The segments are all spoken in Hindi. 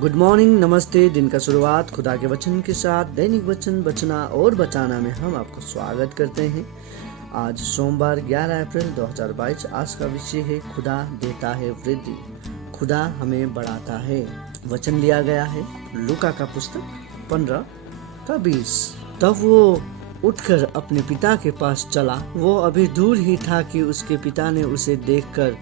गुड मॉर्निंग, नमस्ते। दिन का शुरुआत खुदा के वचन के साथ दैनिक वचन बचना और बचाना में हम आपको स्वागत करते हैं। आज सोमवार 11 अप्रैल 2022। आज का विषय है खुदा देता है वृद्धि, खुदा हमें बढ़ाता है। वचन लिया गया है लूका का पुस्तक 15:20। तब वो उठकर अपने पिता के पास चला। वो अभी दूर ही था कि उसके पिता ने उसे देखकर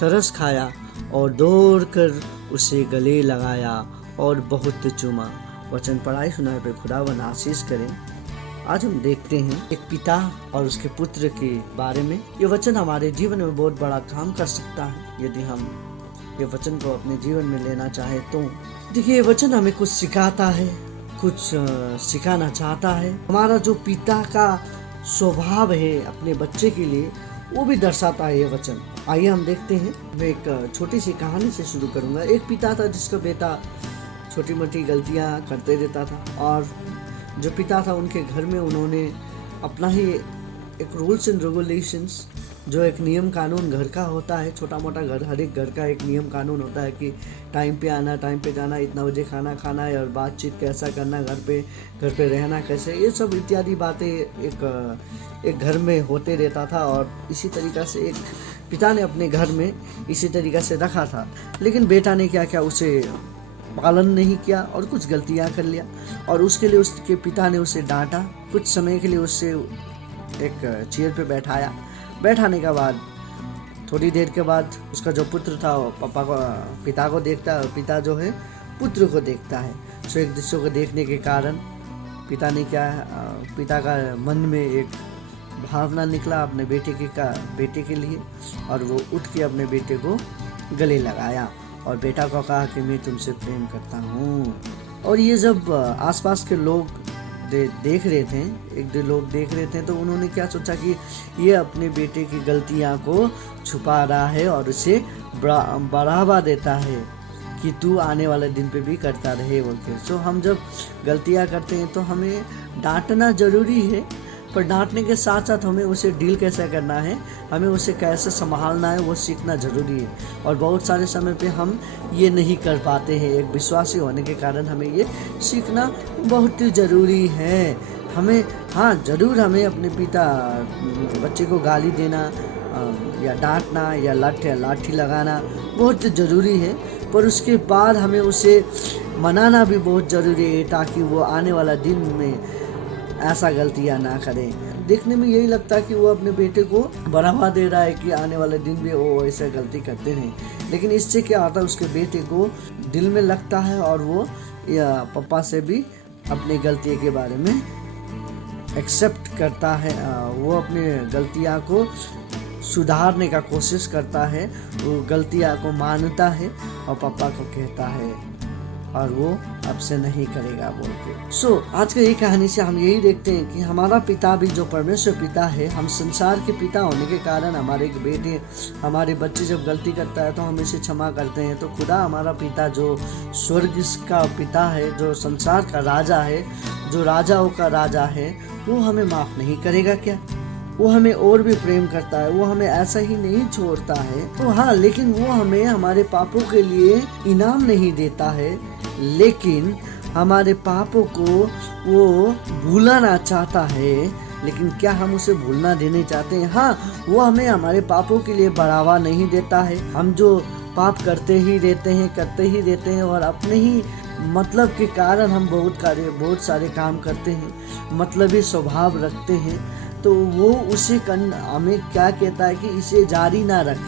तरस खाया और दौड़कर उसे गले लगाया और बहुत चूमा। वचन पढ़ाई सुनाए पे खुदावन आशीष करें। आज हम देखते हैं एक पिता और उसके पुत्र के बारे में। ये वचन हमारे जीवन में बहुत बड़ा काम कर सकता है यदि हम ये वचन को अपने जीवन में लेना चाहे तो। देखिए, ये वचन हमें कुछ सिखाता है, कुछ सिखाना चाहता है। हमारा जो पिता का स्वभाव है अपने बच्चे के लिए, वो भी दर्शाता है ये वचन। आइए हम देखते हैं। मैं एक छोटी सी कहानी से शुरू करूंगा। एक पिता था जिसका बेटा छोटी मोटी गलतियां करते रहता था, और जो पिता था उनके घर में उन्होंने अपना ही एक रूल्स एंड रेगुलेशंस, जो एक नियम कानून घर का होता है। छोटा मोटा घर, हर एक घर का एक नियम कानून होता है कि टाइम पे आना, टाइम पे जाना, इतना बजे खाना खाना है, और बातचीत कैसा करना, घर पे रहना कैसे, ये सब इत्यादि बातें एक घर में होते रहता था। और इसी तरीक़ा से एक पिता ने अपने घर में इसी तरीक़ा से रखा था। लेकिन बेटा ने क्या उसे पालन नहीं किया और कुछ गलतियां कर लिया, और उसके लिए उसके पिता ने उसे डांटा। कुछ समय के लिए उससे एक चेयर पे बैठाने के बाद थोड़ी देर के बाद उसका जो पुत्र था पिता को देखता है, और पिता जो है पुत्र को देखता है। सो एक दूसरे को देखने के कारण पिता का मन में एक भावना निकला अपने बेटे के लिए, और वो उठ के अपने बेटे को गले लगाया और बेटा को कहा कि मैं तुमसे प्रेम करता हूँ। और ये जब आसपास के लोग देख रहे थे, एक दो लोग देख रहे थे, तो उन्होंने क्या सोचा कि ये अपने बेटे की गलतियां को छुपा रहा है और उसे बढ़ावा देता है कि तू आने वाले दिन पे भी करता रहे बोलते। सो हम जब गलतियां करते हैं तो हमें डांटना जरूरी है, पर डांटने के साथ साथ हमें उसे डील कैसे करना है, हमें उसे कैसे संभालना है, वो सीखना ज़रूरी है। और बहुत सारे समय पे हम ये नहीं कर पाते हैं। एक विश्वासी होने के कारण हमें ये सीखना बहुत ज़रूरी है। हमें ज़रूर हमें अपने बच्चे को गाली देना या डांटना या लाठी लगाना बहुत ज़रूरी है, पर उसके बाद हमें उसे मनाना भी बहुत ज़रूरी है, ताकि वो आने वाला दिन में ऐसा गलतियां ना करें। देखने में यही लगता है कि वो अपने बेटे को बढ़ावा दे रहा है कि आने वाले दिन में वो ऐसा गलती करते नहीं, लेकिन इससे क्या होता है, उसके बेटे को दिल में लगता है और वो पापा से भी अपनी गलती के बारे में एक्सेप्ट करता है। वो अपने गलतियां को सुधारने का कोशिश करता है, वो गलतियां को मानता है और पापा को कहता है, और वो अब से नहीं करेगा बोल के। आज के ये कहानी से हम यही देखते हैं कि हमारा पिता भी जो परमेश्वर पिता है, हम संसार के पिता होने के कारण हमारे बच्चे जब गलती करता है तो हम इसे क्षमा करते हैं। तो खुदा हमारा पिता जो स्वर्ग का पिता है, जो संसार का राजा है, जो राजाओं का राजा है, वो हमें माफ नहीं करेगा क्या? वो हमें और भी प्रेम करता है, वो हमें ऐसा ही नहीं छोड़ता है। तो लेकिन वो हमें हमारे पापों के लिए इनाम नहीं देता है, लेकिन हमारे पापों को वो भूलाना चाहता है। लेकिन क्या हम उसे भूलना देने चाहते हैं? वो हमें हमारे पापों के लिए बढ़ावा नहीं देता है। हम जो पाप करते ही रहते हैं और अपने ही मतलब के कारण हम बहुत सारे काम करते हैं, मतलबी स्वभाव रखते हैं। तो वो उसे हमें क्या कहता है कि इसे जारी ना रख।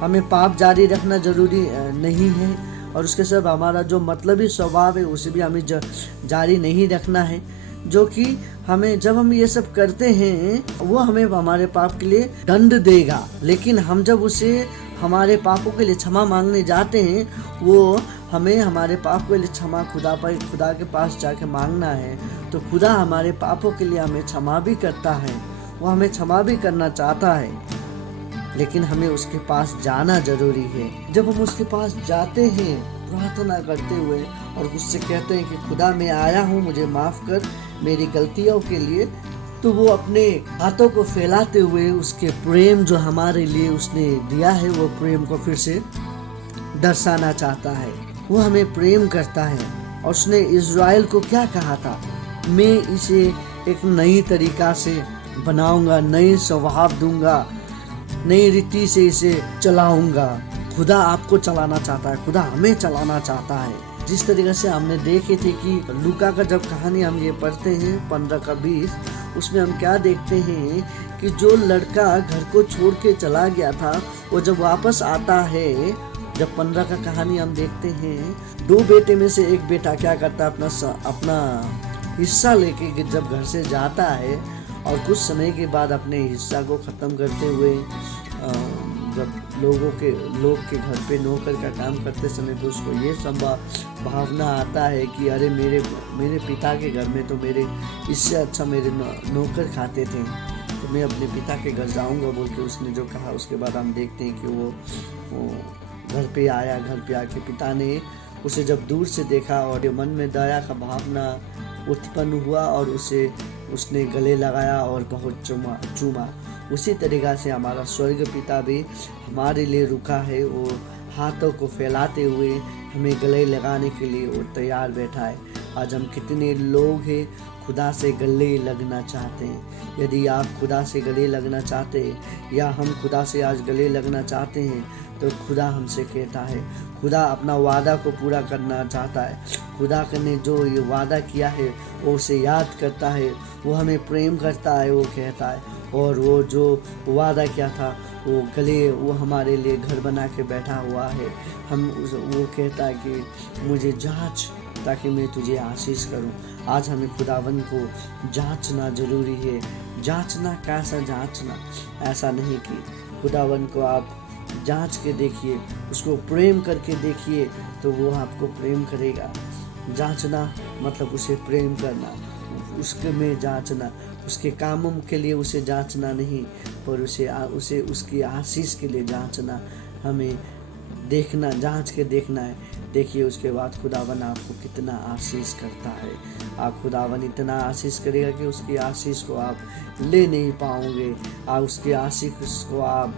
हमें पाप जारी रखना जरूरी नहीं है, और उसके साथ हमारा जो मतलबी स्वभाव है उसे भी हमें जारी नहीं रखना है, जो कि हमें जब हम ये सब करते हैं वो हमें हमारे पाप के लिए दंड देगा। लेकिन हम जब उसे हमारे पापों के लिए क्षमा मांगने जाते हैं, वो हमें हमारे पाप के लिए क्षमा खुदा के पास जाके मांगना है, तो खुदा हमारे पापों के लिए हमें क्षमा भी करता है, वो हमें क्षमा भी करना चाहता है, लेकिन हमें उसके पास जाना जरूरी है। जब हम उसके पास जाते हैं प्रार्थना करते हुए और उससे कहते हैं कि खुदा मैं आया हूँ, मुझे माफ़ कर मेरी गलतियों के लिए, तो वो अपने हाथों को फैलाते हुए उसके प्रेम जो हमारे लिए उसने दिया है, वो प्रेम को फिर से दर्शाना चाहता है। वो हमें प्रेम करता है। और उसने इज़राइल को क्या कहा था, मैं इसे एक नई तरीका से बनाऊंगा, नई स्वभाव दूंगा, नई रीति से इसे चलाऊंगा। खुदा आपको चलाना चाहता है, खुदा हमें चलाना चाहता है। जिस तरीके से हमने देखे थे कि लूका का जब कहानी हम ये पढ़ते हैं 15 का 20, उसमें हम क्या देखते हैं कि जो लड़का घर को छोड़ के चला गया था वो जब वापस आता है, जब 15 का कहानी हम देखते हैं, 2 बेटे में से एक बेटा क्या करता है, अपना हिस्सा लेके जब घर से जाता है और कुछ समय के बाद अपने हिस्सा को ख़त्म करते हुए जब लोग के घर पे नौकर का काम करते समय तो उसको ये भावना आता है कि अरे मेरे पिता के घर में तो मेरे इससे अच्छा मेरे नौकर खाते थे, तो मैं अपने पिता के घर जाऊंगा बोल के उसने जो कहा। उसके बाद हम देखते हैं कि वो घर पे आया। घर पे आके पिता ने उसे जब दूर से देखा और मन में दया का भावना उत्पन्न हुआ और उसने गले लगाया और बहुत चूमा। उसी तरीक़ा से हमारा स्वर्ग पिता भी हमारे लिए रुका है। वो हाथों को फैलाते हुए हमें गले लगाने के लिए वो तैयार बैठा है। आज हम कितने लोग हैं खुदा से गले लगना चाहते हैं। यदि आप खुदा से गले लगना चाहते हैं या हम खुदा से आज गले लगना चाहते हैं तो खुदा हमसे कहता है, खुदा अपना वादा को पूरा करना चाहता है। खुदा ने जो ये वादा किया है वो उसे याद करता है, वो हमें प्रेम करता है, वो कहता है। और वो जो वादा किया था वो हमारे लिए घर बना के बैठा हुआ है। वो कहता है कि मुझे जांच ताकि मैं तुझे आशीष करूं। आज हमें खुदावन को जांचना जरूरी है। जांचना कैसा जांचना, ऐसा नहीं कि खुदावन को आप जांच के देखिए, उसको प्रेम करके देखिए तो वो आपको प्रेम करेगा। जांचना मतलब उसे प्रेम करना, उसके में जांचना, उसके कामों के लिए उसे जांचना नहीं, पर उसे उसकी आशीष के लिए जांचना। हमें देखना, जांच के देखना है। देखिए उसके बाद खुदावन आपको कितना आशीष करता है। आप खुदावन इतना आशीष करेगा कि उसकी आशीष को आप ले नहीं पाओगे, आप उसकी आशीष को आप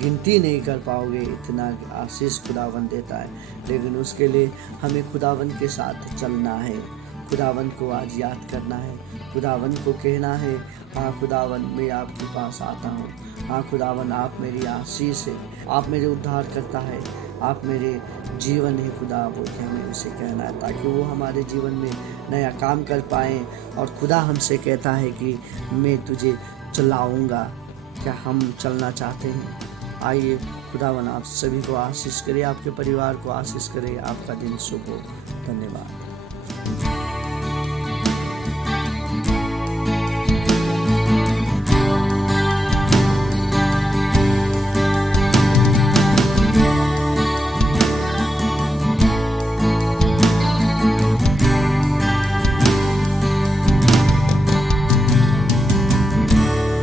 गिनती नहीं कर पाओगे। इतना आशीष खुदावन देता है, लेकिन उसके लिए हमें खुदावन के साथ चलना है। खुदावन को आज याद करना है, खुदावन को कहना है, हाँ खुदावन मैं आपके पास आता हूँ। हाँ खुदावन आप मेरी आशीष है, आप मेरे उद्धार करता है, आप मेरे जीवन है खुदा बोल के हमें उसे कहना है, ताकि वो हमारे जीवन में नया काम कर पाए। और खुदा हमसे कहता है कि मैं तुझे चलाऊँगा। क्या हम चलना चाहते हैं? आइए खुदावन आप सभी को आशीष करे, आपके परिवार को आशीष करे। आपका दिन शुभ हो। धन्यवाद।